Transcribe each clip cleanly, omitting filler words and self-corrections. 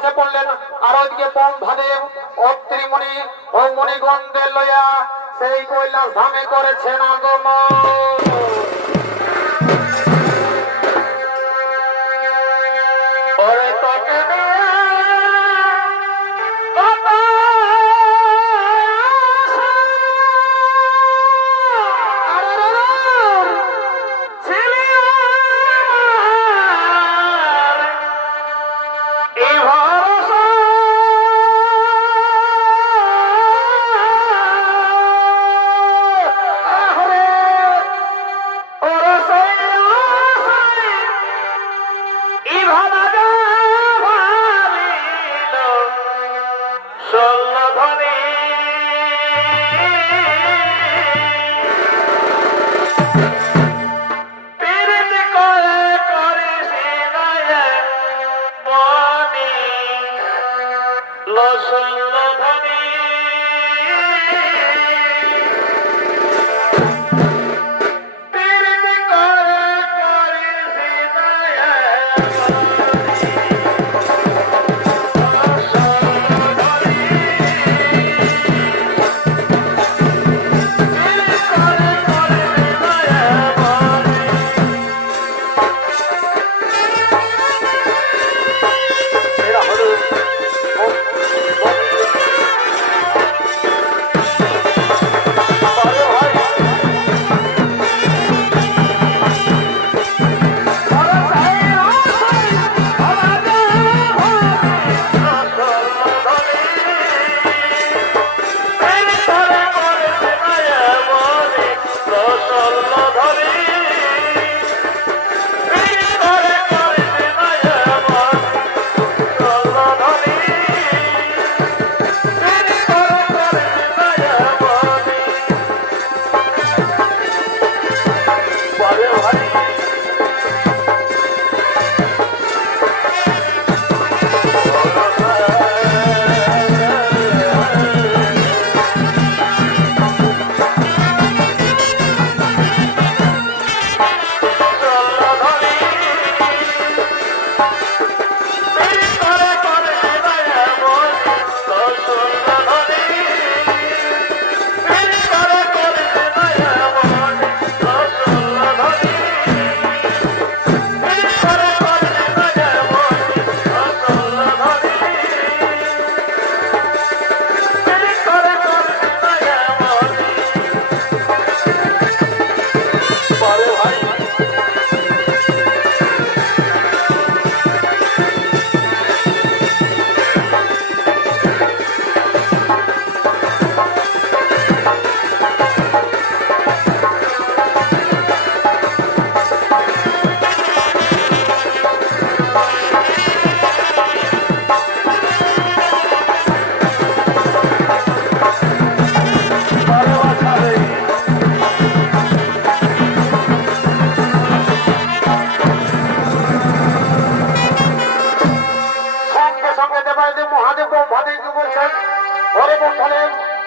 বসে পড়লেন। আর ওইদিকে ব্রহ্মদেব অত্রিমণি ও মণিগণদের লইয়া সেই কৈলাস ধামে করেছেন আগমন। ওরে তোকে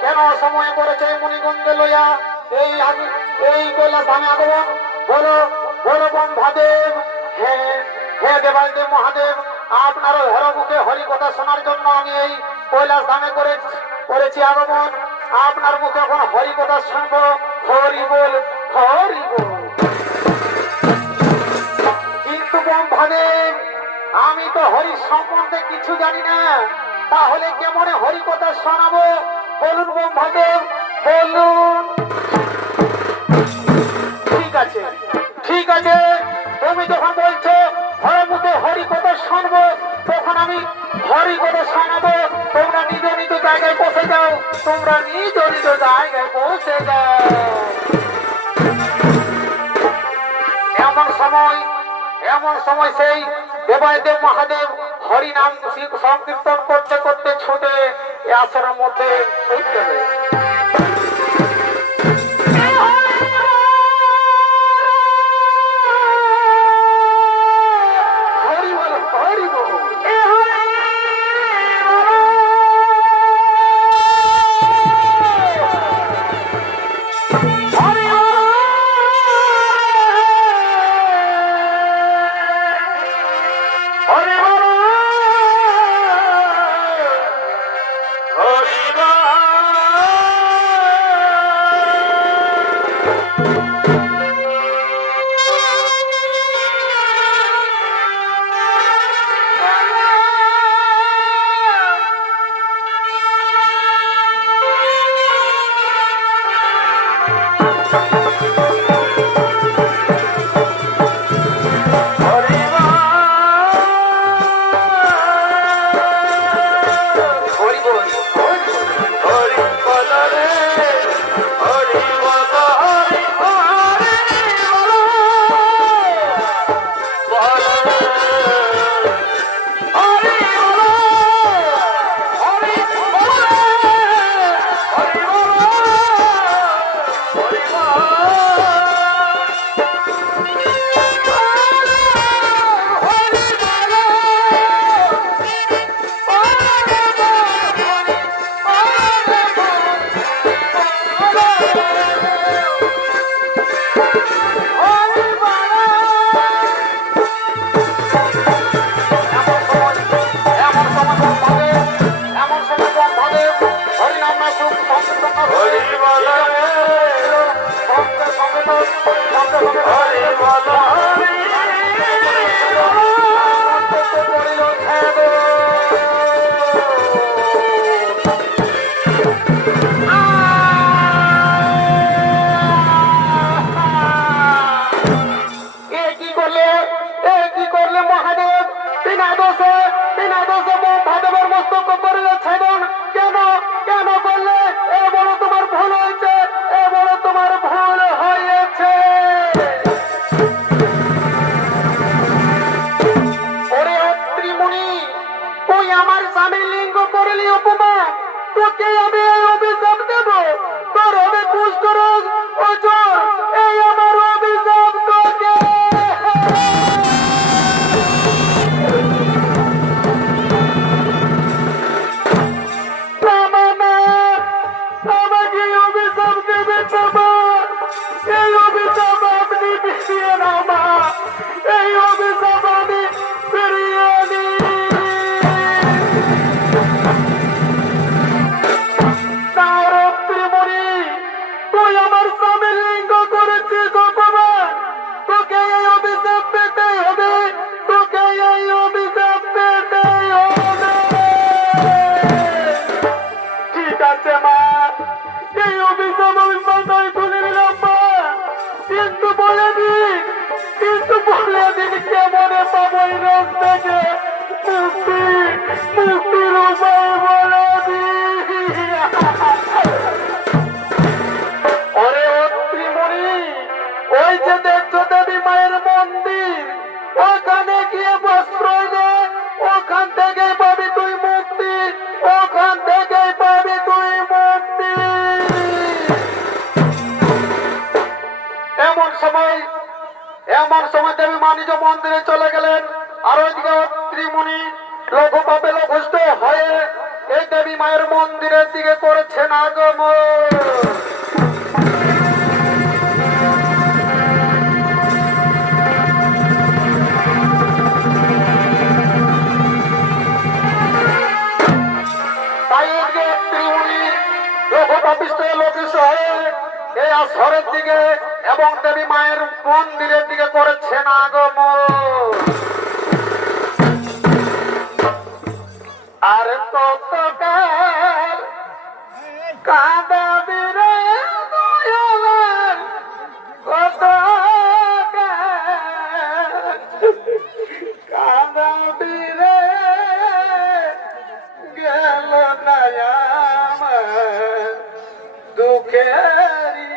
কেন সময় করেছে মুনিগণকে লইয়া এই কৈলাস ধামে আগমন? বলো বলো ব্রহ্মদেব। হে হে দেবালদেব মহাদেব, আপনার হর মুখে হরি কথা শোনার জন্য আমি এই কৈলাস ধামে করেছি আগমন। আপনার মুখে এখন হরি কথা শুনবো। হরি বল হরি বল। কিন্তু ব্রহ্মদেব, আমি তো হরি সম্বন্ধে কিছু জানি না, তাহলে কেমনে হরি কথা শোনাবো? বলুন ব্রহ্মদেব বলুন। ঠিক আছে ঠিক আছে, তুমি যখন বলছো হরমুখে হরি কথা শুনবো, তখন আমি হরি কথা শোনাবো। তোমরা নিজ নিজ জায়গায় বসে যাও, তোমরা নিজ নিজ জায়গায় বসে যাও। এমন সময় সেই দেবাদেব মহাদেব হরি নাম সংকীর্তন করতে করতে ছুটে আসরের মধ্যে ছুটতে হবে। এমন সময় দেবী মা নিজ মন্দিরে চলে গেলেন। আর ওইদিকে ত্রিমুনি লঘু পাপে লঘুষ্ট হয়ে এই দেবী মায়ের মন্দিরের দিকে করেছেন আগমন। এই আসরের দিকে এবং দেবী মায়ের মন্দিরের দিকে করেছেন আগমন। আর কতকাল কাঁদাবি রে দয়াল, কতকাল কাঁদাবি রে, গেল না আমার দুঃখেরি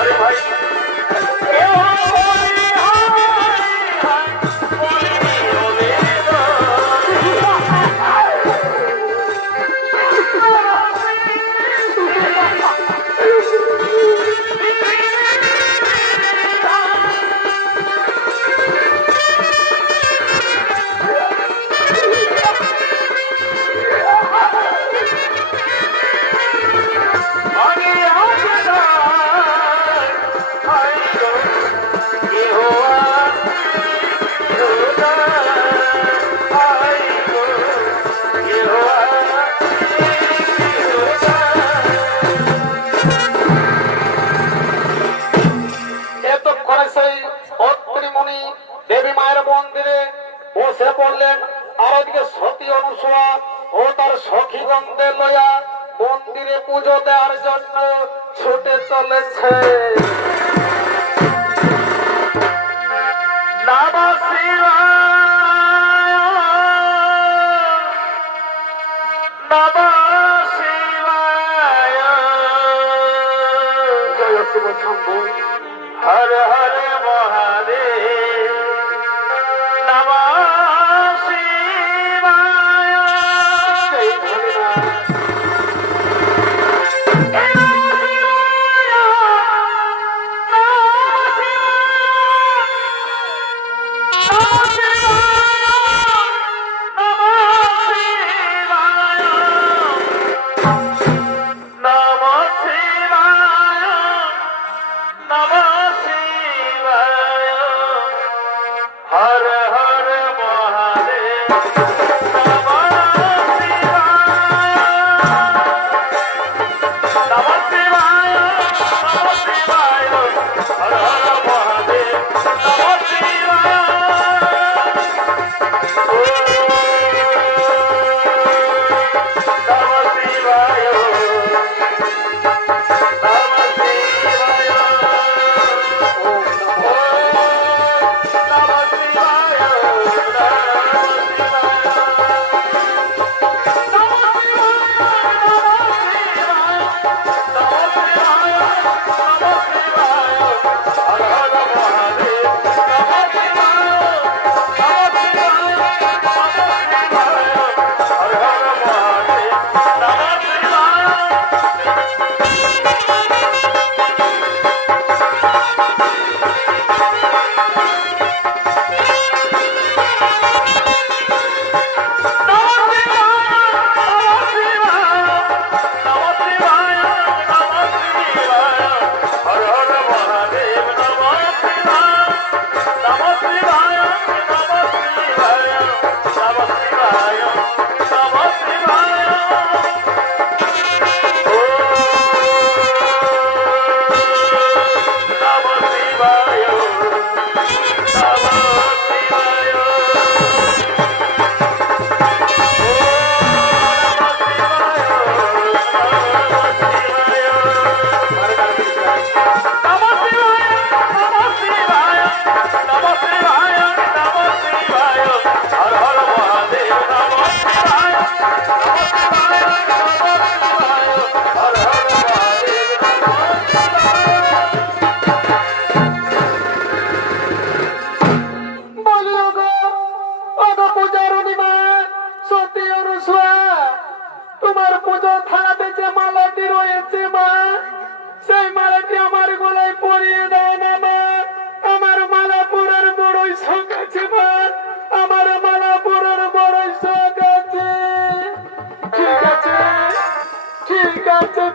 আরে ভাই দেবী মায়ের মন্দিরে বসে পড়লেন। আর ওদিকে সতী অনুসূয়া ও তার সখীগণকে লইয়া মন্দিরে পুজো দেওয়ার জন্য ছুটে চলেছে। নমঃ শিবায় নমঃ শিবায় জয় শিব শম্ভু হর হর মহাদেব নমঃ শিবায় জয় ভোলেনাথ।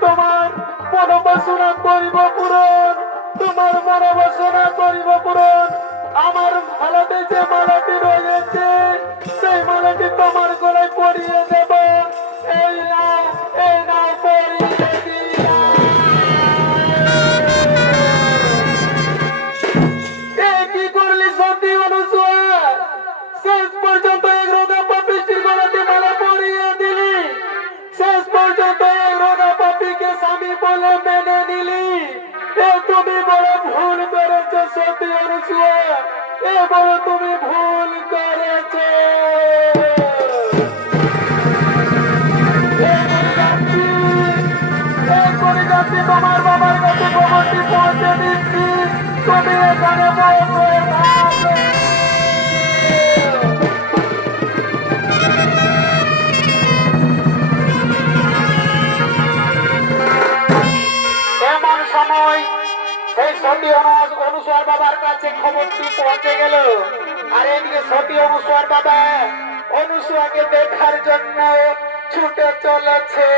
তোমার মনোবাসনা করিব পূরণ, তোমার মনোবাসনা করিব পূরণ। আমার ভালোতে যে মালাটি রয়েছে সেই মালাটি তোমার গলায় পরিয়ে দেব। এই নাও পরিয়ে দিলাম। কি করলি সতী অনুসূয়া? শেষ পর্যন্ত এই রোগা পাপিষ্টির গলাতে মালা পরিয়ে দিলি। শেষ পর্যন্ত এই রোগা পাপিকে স্বামী বলে মেনে নিলি। তুমি বড় ভুল করেছ সতী অনুসূয়া, এবার তুমি ভুল করেছ। তোমার বাবার কাছে খবরটি পৌঁছে সেই সতী অনুসর বাবার কাছে খবরটি পৌঁছে গেল। আর এদিকে সতী অনুসর বাবা অনুসুয়াকে দেখার জন্য ছুটে চলেছে।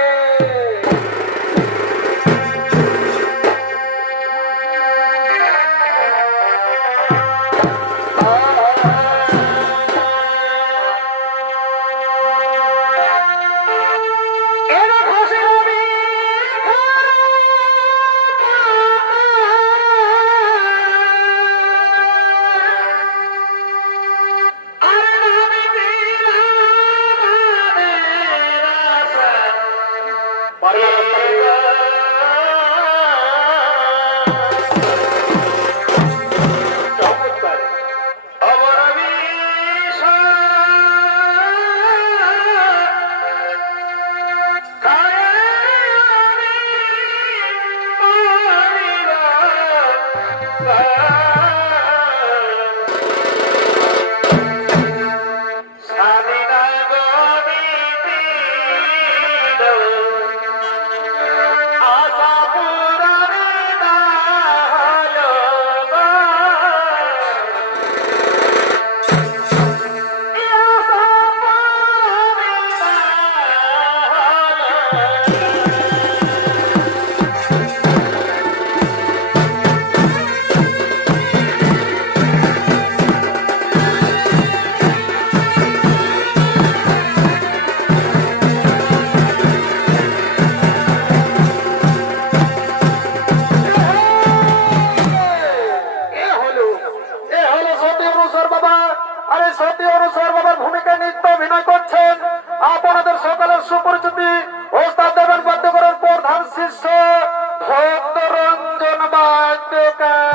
আপনাদের সকলের সুপরিচিতি ওস্তাদ দেবেন বাদ্যকরের প্রধান শিষ্য ভক্তরঞ্জন বাদ্যকার।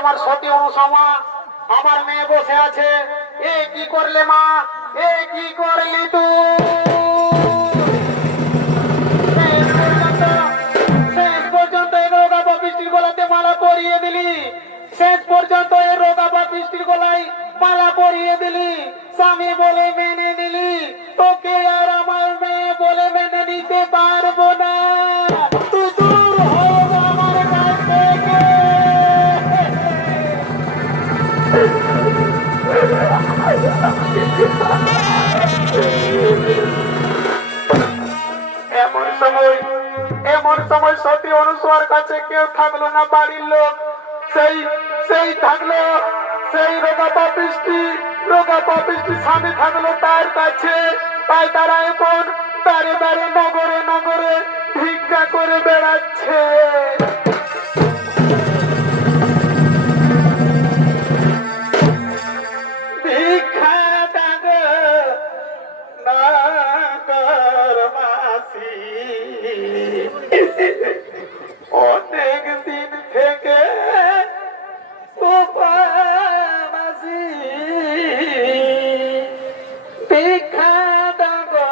আমার সতী অনুসমা আমার মেয়ে বসে আছে। এ কি করলে মা, এ কি করলি তুই? শেষ পর্যন্ত এই রোগা বৃষ্টির গলাতে মালা পরিয়ে দিলি, শেষ পর্যন্ত এই রোগা বৃষ্টির গলায় মালা পরিয়ে দিলি, স্বামী বলে মেনে নিলি, তোকে আর আমার মেয়ে বলে মেনে নিতে পারবো না। তুই দূর হোক আমার কাছ থেকে। এমন সময় সতী অনুসুয়ার কাছে কেউ থাকলো না, বাড়ির লোক সেই থাকলো, সেই রোগা পাপিষ্টি স্বামী থাকলো তার কাছে। তাই তারা এখন দাঁড়ে দাঁড়ে নগরে নগরে ভিক্ষা করে বেড়াচ্ছে। ভিক্ষা দাগো নাগর মাসি, অনেক দিন থেকে উপাসী, ভিক্ষা দাগো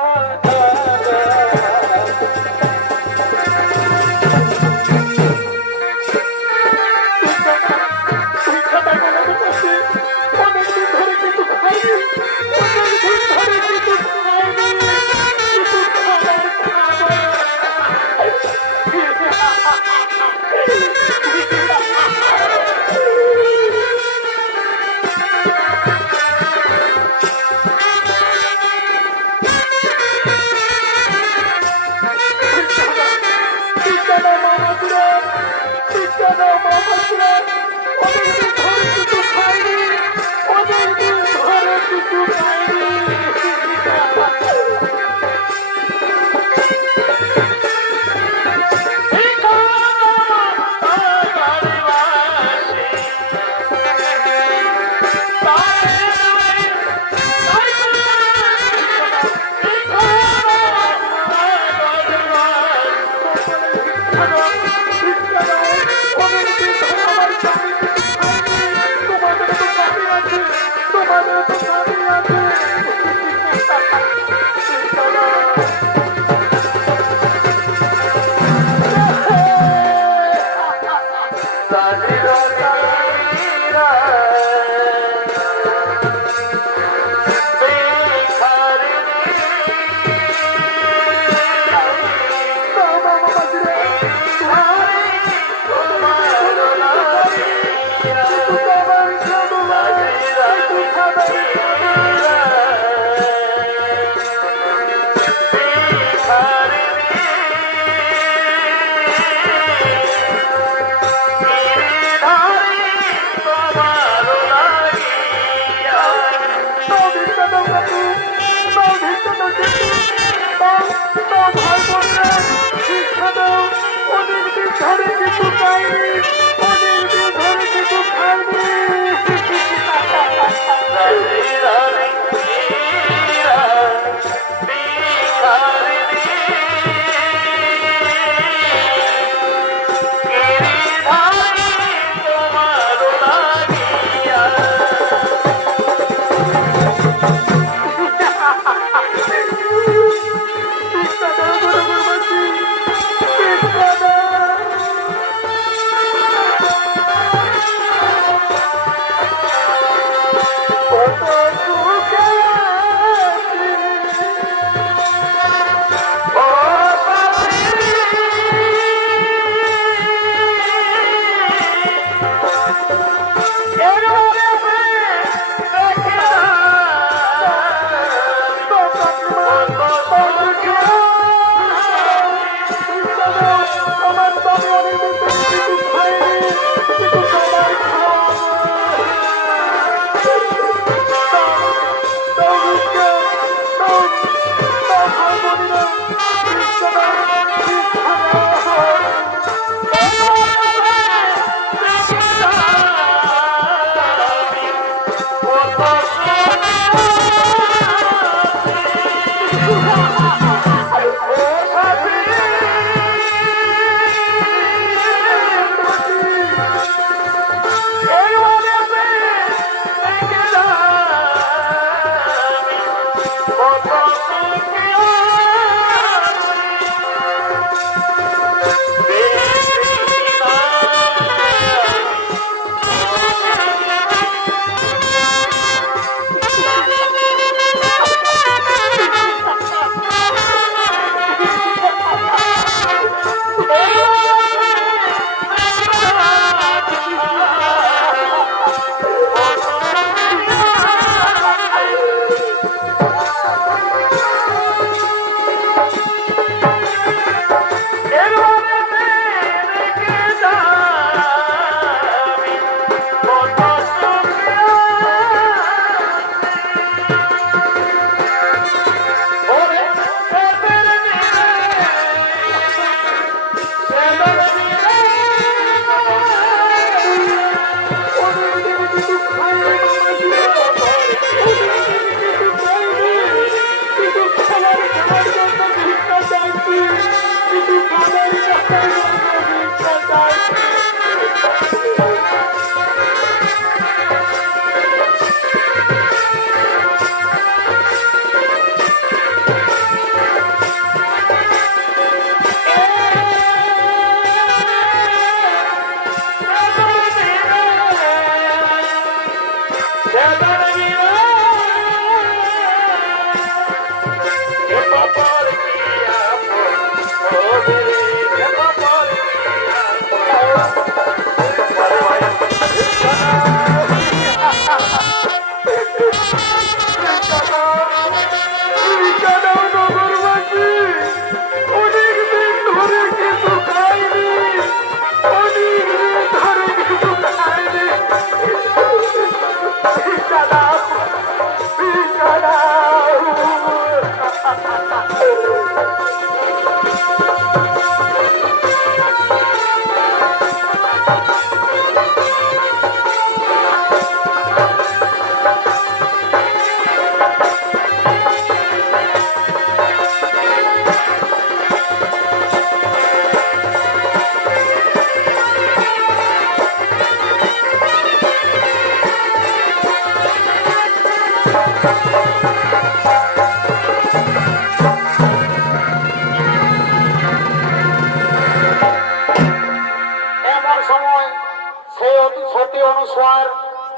সতী অনুসার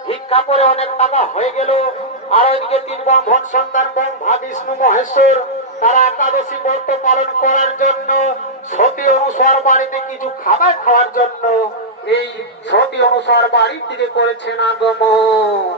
ভিক্ষা করে অনেক টাকা হয়ে গেল। আর ওইদিকে 3 ব্রাহ্মণ সন্তান ব্রহ্মা বিষ্ণু মহেশ্বর তারা একাদশী ব্রত পালন করার জন্য সতী অনুসার বাড়িতে কিছু খাবার খাওয়ার জন্য এই সতী অনুসার বাড়ি থেকে করেছেন আগমন।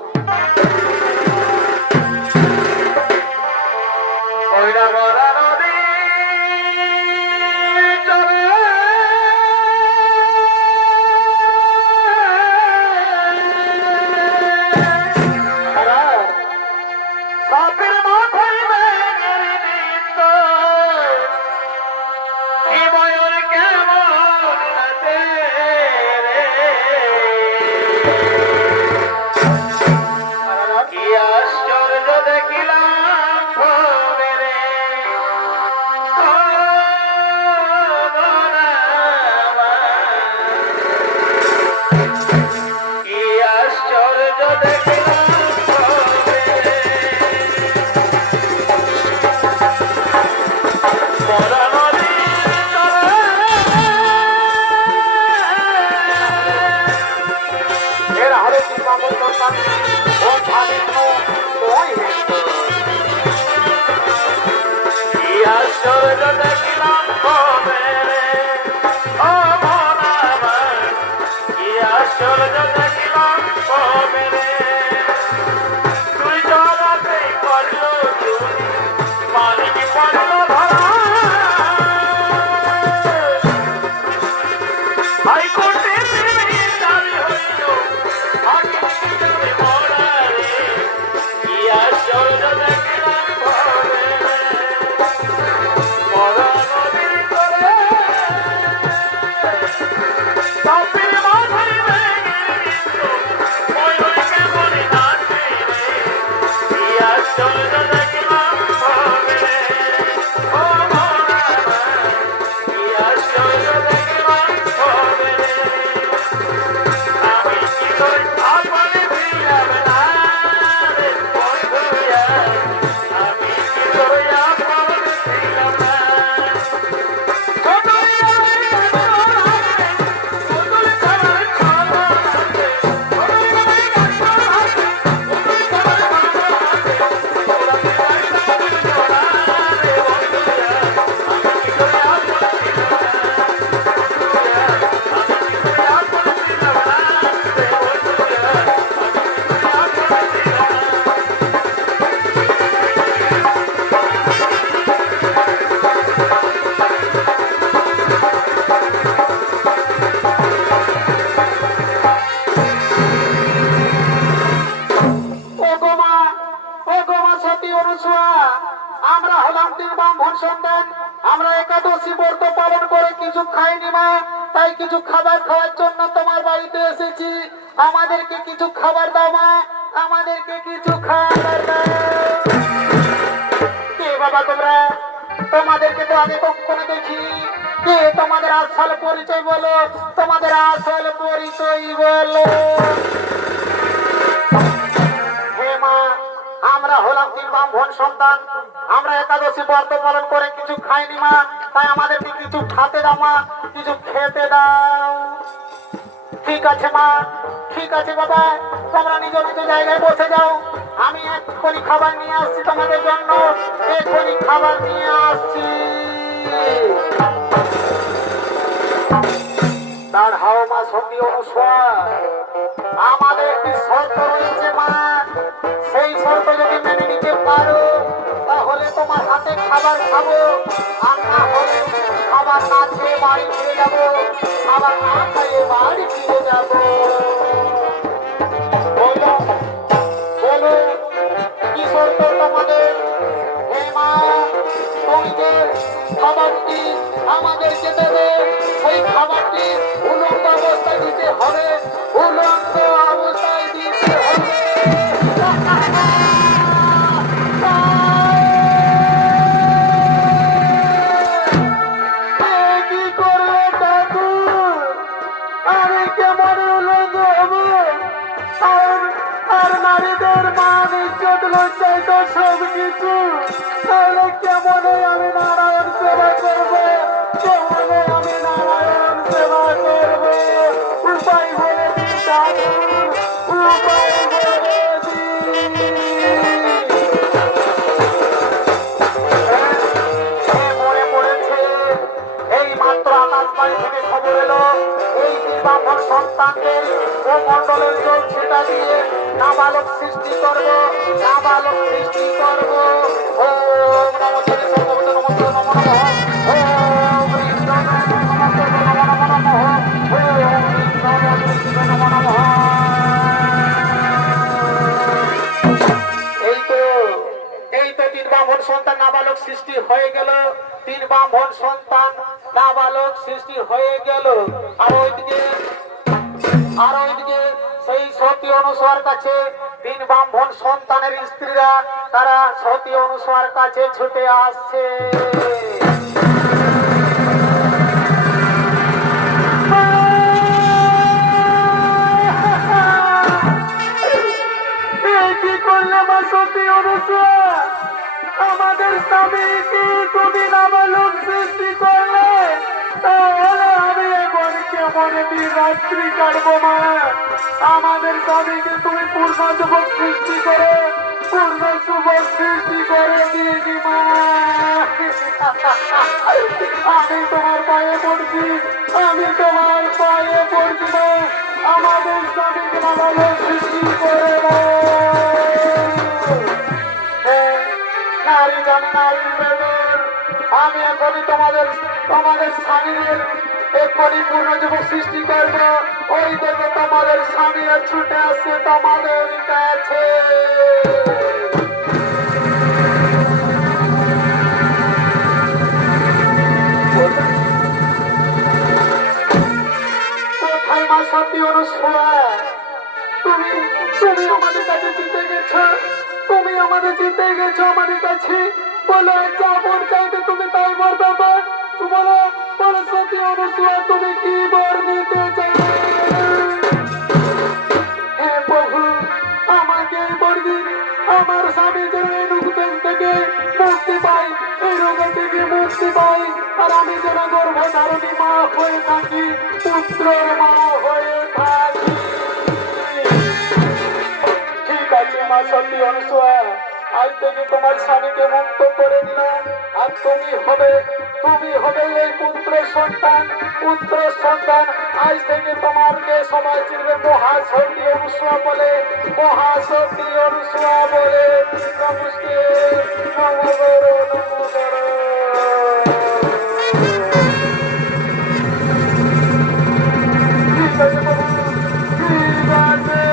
আমরা হলাম 3 ব্রাহ্মণ সন্তান, আমরা একাদশী ব্রত পালন করে কিছু খাইনি মা, তাই কিছু খাবার খাওয়ার জন্য তোমার বাড়িতে এসেছি। আমাদেরকে কিছু খাবার দাও মা, আমাদেরকে কিছু খাবার দাও। কে বাবা তোমরা? তোমাদেরকে তো আগে কখনো দেখিনি। কে তোমাদের আসল পরিচয় বলো, তোমাদের আসল পরিচয় বলো। হে মা, আমরা হলাম 3 ব্রাহ্মণ সন্তান, আমরা একাদশী ব্রত পালন করে কিছু খাইনি মা, তাই আমাদেরকে কিছু খাতে দাও মা, কিছু খেতে দাও। ঠিক আছে মা, ঠিক আছে বাবা, তোমরা নিজ নিজ জায়গায় বসে যাও, আমি এক্ষুনি খাবার নিয়ে আসছি তোমাদের জন্য, এক্ষুনি খাবার নিয়ে আসছি। দাঁড়াও মা সতী অনুসার, আমাদের একটি শর্ত রয়েছে মা, সেই শর্ত যদি মেনে নিতে পারো তাহলে তোমার হাতে খাবার খাবো, আর না হলে খাবার না খেয়ে বাড়ি ফিরে যাবো, খাবার না খেয়ে বাড়ি ফিরে যাবো। বলো বলো কি শর্ত তোমাদের? হে মা, তুমি যে খাবারটি আমাদেরকে দেবে সেই খাবারটি উলঙ্গ অবস্থায় দিতে হবে, উলঙ্গ অবস্থায় দিতে হবে। কি করবে ঠাকুর? আমি কেমন উলঙ্গ হবো? আর নারীদের মান ইজ্জত লজ্জায় তো সব কিছু, তাহলে কেমন আমি নারায়ণ সেবা করবো? কেমন আমি নারায়ণ সেবা করবো? উপায় বলে দিতে দারুণ উপায় বলে মনে পড়েছে এই মাত্র আকাশবাণী থেকে খবর এলো এই ব্রাহ্মণ সন্তানদের ও মণ্ডলের জল ছেটা দিয়ে নাবালক সৃষ্টি করবো নাবালক সৃষ্টি করবো ওম নমঃ সর্বভূত নমঃ নমঃ নমঃ ওম কৃষ্ণ নমঃ নমঃ নমঃ ওম কৃষ্ণ নমঃ নমঃ এই তো তিন ব্রাহ্মণ সন্তান নাবালক সৃষ্টি হয়ে গেল তিন ব্রাহ্মণ সন্তান নাবালক সৃষ্টি হয়ে গেল আর ওইদিকে সেই সতী অনুসর কাছে তিন ব্রাহ্মণ সন্তানের স্ত্রীরা তারা সতী অনুসর কাছে ছুটে আসছে কি করলে মা সতী অনুসর আমাদের স্বামীকে তুমি নাবালক সৃষ্টি করলে তাহলে আমি এখন কেমন রাত্রি কাটবো মা আমাদের স্বামীকে তুমি পূর্ণ যুবক সৃষ্টি করে পূর্ণ যুবক সৃষ্টি করে দিয়েছি মা আমি তোমার পায়ে পড়ছি আমি তোমার পায়ে পড়ছি না আমাদের স্বামীকে নাবালক সৃষ্টি করে নারী জানে নারী আমি এখনই তোমাদের স্বামীর এক্ষুনি পূর্ণ যুবক সৃষ্টি করবো ওই দেখে তোমাদের স্বামীরা ছুটে আসছে তোমাদের কাছে কোথায় মা সতী অনুসরা তুমি আমাদের কাছে জিতে গেছো তুমি আমাদের জিতে গেছো আমাদের কাছে বলো যা বর চাইবে তুমি তাই বর দেবো বলো বলো সতী অনুসরা তুমি কি বর নিতে চাইবে হে প্রভু আমাকে বর দিন আমার স্বামী যেন এই রোগ থেকে মুক্তি পাই এই রোগ থেকে মুক্তি পাই আর আমি যেন গর্ভধারণী মা হয়ে থাকি পুত্রের মা হয়ে থাকি ঠিক আছে মা সতী অনুসরা আজ থেকে তোমার স্বামীকে মুক্ত করে দিলাম আর তুমি হবে এই পুত্র সন্তান আজ থেকে তোমাকে সবাই চিনবে মহাসতী অনুসরা বলে নমস্তে নমঃ ঠিক আছে বাবু ঠিক আছে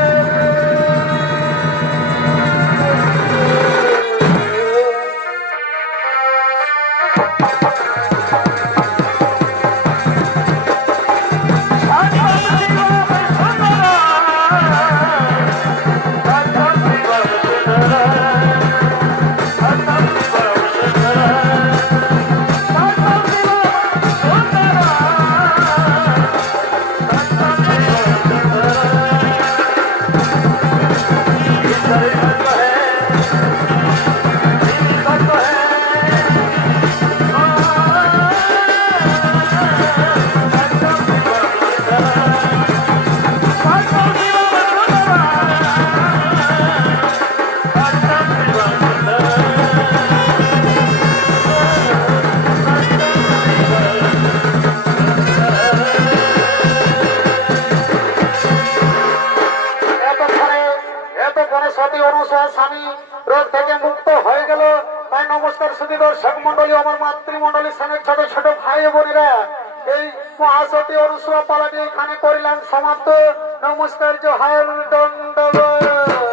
সতী অনুসরা স্বামী রোগ থেকে মুক্ত হয়ে গেল তাই নমস্কার সুধী দর্শক মন্ডলী আমার মাতৃমন্ডলী স্থানের ছোট ছোট ভাই বোনেরা এই মহাসতী অনুসরা পালাটি এখানে করিলাম সমাপ্ত নমস্কার জোহার দণ্ডবত